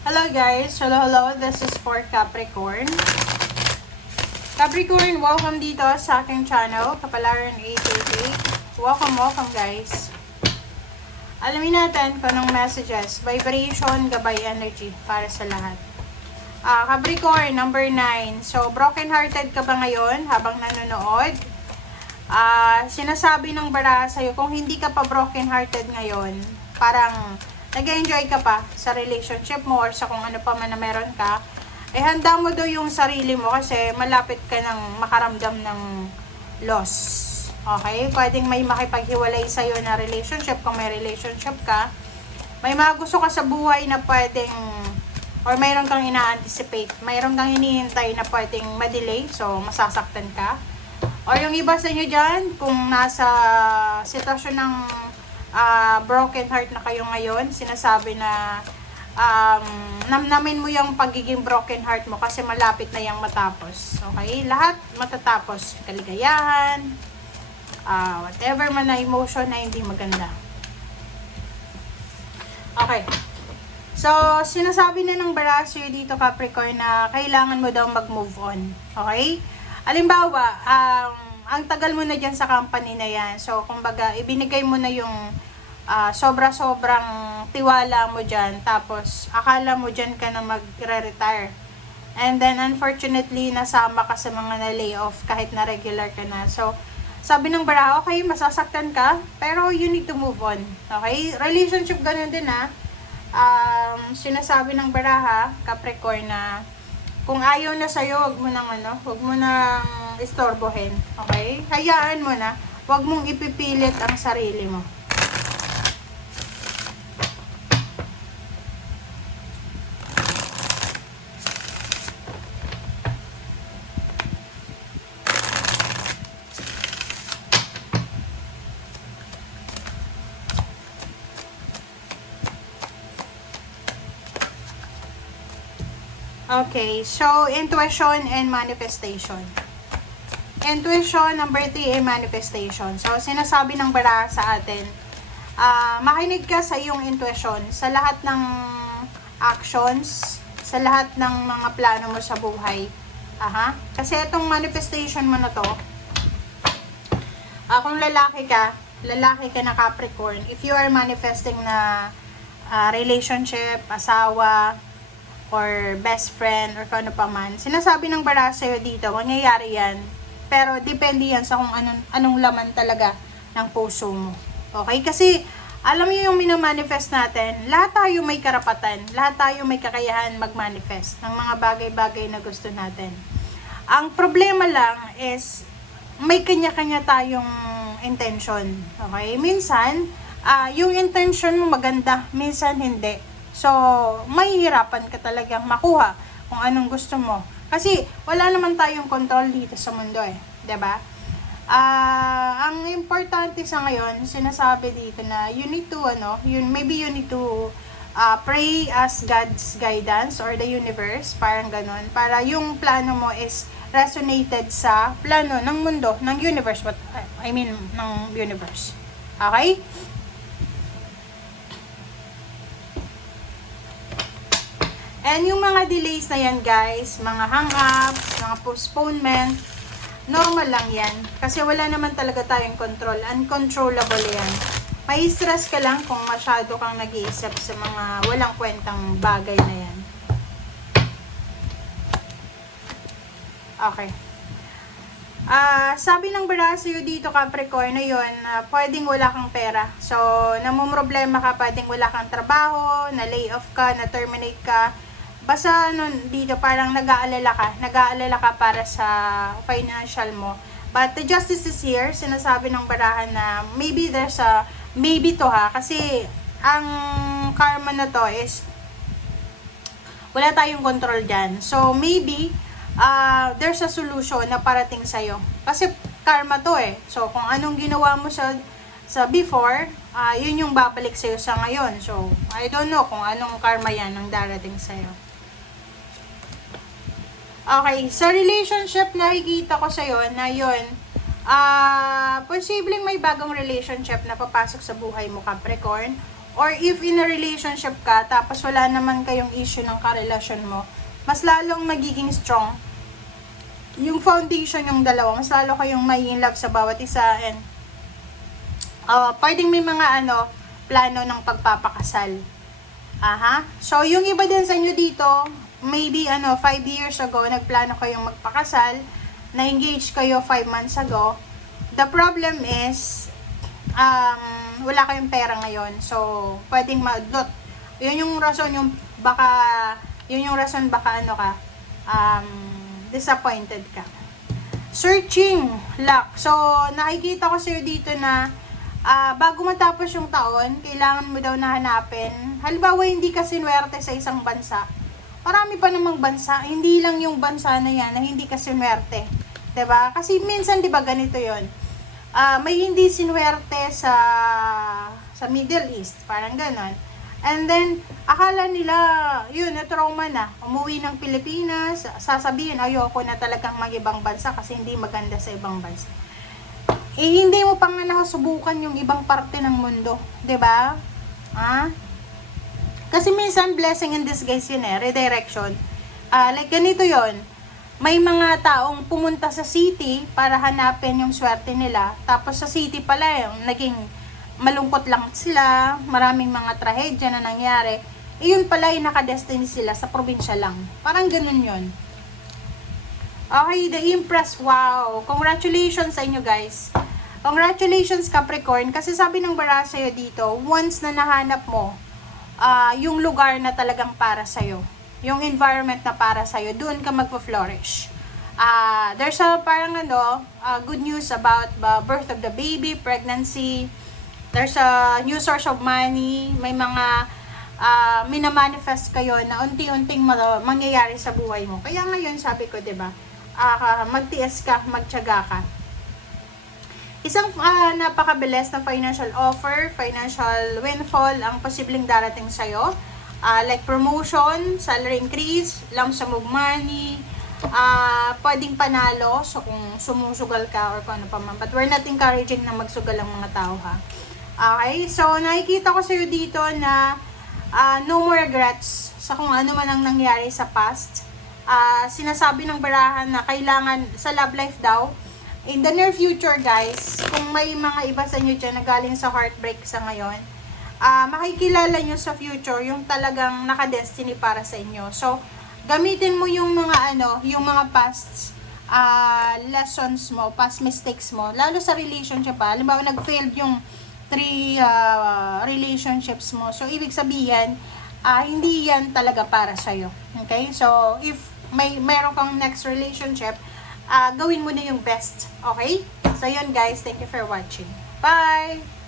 Hello guys, hello, this is for Capricorn. Capricorn, welcome dito sa aking channel, Kapalaran 888. Welcome guys. Alamin natin kung anong messages, vibration, gabay energy para sa lahat. Capricorn, number 9. So, broken-hearted ka ba ngayon habang nanonood? Sinasabi ng bara sa'yo, kung hindi ka pa broken-hearted ngayon, parang nag-enjoy ka pa sa relationship mo or sa kung ano pa man na meron ka, handa mo daw yung sarili mo kasi malapit ka ng makaramdam ng loss. Okay? Pwedeng may makipaghiwalay sa'yo na relationship kung may relationship ka. May mga gusto ka sa buhay na pwedeng, or mayroon kang ina-anticipate, mayroon kang hinihintay na pwedeng ma-delay, so masasaktan ka. Or yung iba sa inyo dyan, kung nasa sitwasyon ng broken heart na kayo ngayon, sinasabi na namnamin mo yung pagiging broken heart mo kasi malapit na yung matapos. Okay? Lahat matatapos. Kaligayahan, whatever man na emotion na hindi maganda. Okay. So, sinasabi na ng Barasyo dito, Capricorn, na kailangan mo daw mag-move on. Okay? Halimbawa, ang tagal mo na dyan sa company na yan. So, kumbaga, ibinigay mo na yung sobra-sobrang tiwala mo dyan. Tapos, akala mo dyan ka na mag-retire. And then, unfortunately, nasama ka sa mga na-layoff kahit na regular ka na. So, sabi ng bara, okay, masasaktan ka, pero you need to move on. Okay? Relationship, ganun din sinasabi ng baraha, Capricorn, na kung ayaw na sa'yo, wag mo nang istorbohin. Okay? Hayaan mo na. Wag mong ipipilit ang sarili mo. Okay, so intuition and manifestation. Intuition, number 3 ay manifestation. So, sinasabi ng bara sa atin, makinig ka sa iyong intuition, sa lahat ng actions, sa lahat ng mga plano mo sa buhay. Kasi itong manifestation mo na to, kung lalaki ka na Capricorn, if you are manifesting na relationship, asawa, or best friend, or kung ano pa man, sinasabi ng bara sa'yo dito, mangyayari yan, pero depende yan sa kung anong laman talaga ng puso mo. Okay? Kasi, alam niyo yung minamanifest natin, lahat tayo may karapatan, lahat tayo may kakayahan mag-manifest ng mga bagay-bagay na gusto natin. Ang problema lang is, may kanya-kanya tayong intention. Okay? Minsan, yung intention mo maganda, minsan hindi. So, mahihirapan ka talagang makuha kung anong gusto mo. Kasi, wala naman tayong control dito sa mundo diba? Ang importante sa ngayon, sinasabi dito na you need to, maybe you need to pray as God's guidance or the universe, parang ganon. Para yung plano mo is resonated sa plano ng mundo, ng universe, ng universe. Okay? And yung mga delays na yan guys, mga hang-ups, mga postponement, normal lang yan. Kasi wala naman talaga tayong control. Uncontrollable yan. May stress ka lang kung masyado kang nag-iisip sa mga walang kwentang bagay na yan. Okay. Sabi ng bara sa'yo dito, Capricorn, na yun, pwedeng wala kang pera. So, namumroblema ka, pwedeng wala kang trabaho, na-lay off ka, na-terminate ka. Basta dito parang nag-aalala ka para sa financial mo. But the justice is here. Sinasabi ng barahan na maybe there's a, maybe to kasi ang karma na to is wala tayong control dyan. So maybe there's a solution na parating sa'yo. Kasi karma to So kung anong ginawa mo sa before, yun yung babalik sa'yo sa ngayon. So I don't know kung anong karma yan ang darating sa'yo. Okay, sa relationship nakikita ko sa'yo na yun, posibleng may bagong relationship na papasok sa buhay mo, Capricorn, Or if in a relationship ka, tapos wala naman kayong issue ng karelasyon mo, mas lalong magiging strong yung foundation yung dalawa. Mas lalo kayong may in love sa bawat isa, and pwedeng may mga plano ng pagpapakasal. Aha. So, yung iba din sa inyo dito, maybe 5 years ago, nagplano kayong magpakasal, na-engage kayo 5 months ago. The problem is, wala kayong pera ngayon. So, pwedeng ma-dot. Yun yung rason baka disappointed ka. Searching luck. So, nakikita ko sa'yo dito na bago matapos yung taon, kailangan mo daw na hanapin. Halimbawa, hindi ka sinwerte sa isang bansa. Marami pa namang bansa. Hindi lang yung bansa na yan na hindi ka sinwerte. 'Di ba? Kasi minsan, 'di ba, ganito yon. May hindi sinwerte sa Middle East. Parang ganon. And then, akala nila, yun, na-trauma na. Umuwi ng Pilipinas, sasabihin, ayoko na talagang mag-ibang bansa kasi hindi maganda sa ibang bansa. Hindi mo pa nga nakasubukan yung ibang parte ng mundo. 'Di ba? Kasi minsan, blessing in disguise yun redirection. Like, ganito yon. May mga taong pumunta sa city para hanapin yung swerte nila. Tapos sa city pala, yung naging malungkot lang sila, maraming mga trahedya na nangyari, yun pala yung nakadestiny sila sa probinsya lang. Parang ganun yun. Okay, the Empress, wow! Congratulations sa inyo, guys. Congratulations, Capricorn, kasi sabi ng bara sa'yo dito, once na nahanap mo yung lugar na talagang para sa'yo, yung environment na para sa'yo, doon ka magpo-flourish. There's parang good news about the birth of the baby, pregnancy. There's a new source of money. May mga minamanifest kayo na unti-unting mangyayari sa buhay mo. Kaya ngayon, sabi ko, 'di ba? Magtiis ka, magtiyaga ka. Isang napakabilis na financial offer, financial windfall ang posibleng darating sa'yo. Like promotion, salary increase, lump sum of money, pwedeng panalo, so kung sumusugal ka or kung ano pa man. But we're not encouraging na magsugal ang mga tao, ha. Okay, so nakikita ko sa'yo dito na no more regrets sa kung ano man ang nangyari sa past. Sinasabi ng barahan na kailangan sa love life daw, in the near future, guys, kung may mga iba sa inyo dyan na galing sa heartbreak sa ngayon, makikilala nyo sa future yung talagang nakadestiny para sa inyo. So, gamitin mo yung mga yung mga past lessons mo, past mistakes mo, lalo sa relationship. Halimbawa, nag-failed yung 3 relationships mo. So, ibig sabihin, hindi yan talaga para sa'yo. Okay? So, if mayroon kang next relationship, gawin mo na yung best. Okay? So, yun guys. Thank you for watching. Bye!